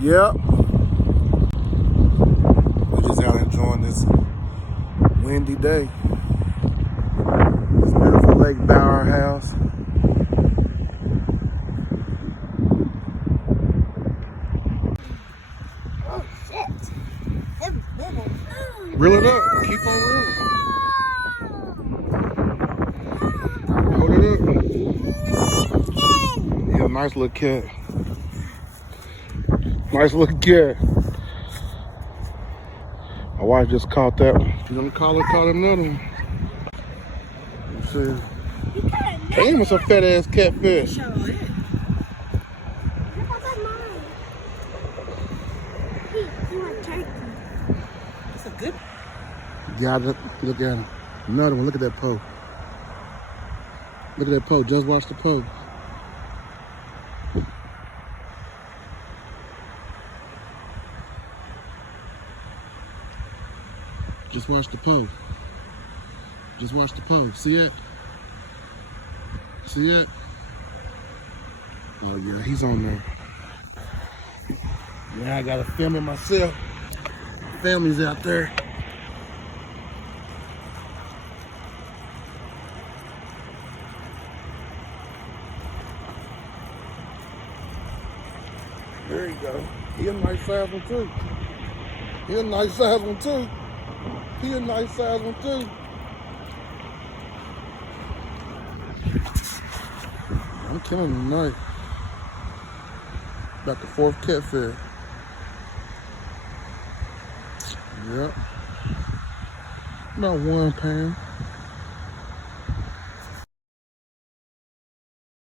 Yep. We're just out enjoying this windy day. This beautiful lake by our house. Oh shit. Reel it up. Keep on reeling. Hold it up. Yeah, nice little cat. Nice little cat. My wife just caught that one. You gonna caught another one. You see? Damn, it's a fat ass catfish. Sure is. You want turkey? It's a good. You gotta look at him. Another one. Look at that pole. Look at that pole. Just watch the pole. Just watch the pole. Just watch the pole. See it? See it? Oh yeah, he's on there. Yeah, I gotta film it myself. Family's out there. There you go. He a nice size one too. He a nice size one too. He a nice size one too. I'm killing him tonight. About the 4th catfish. Yep. About 1 pound.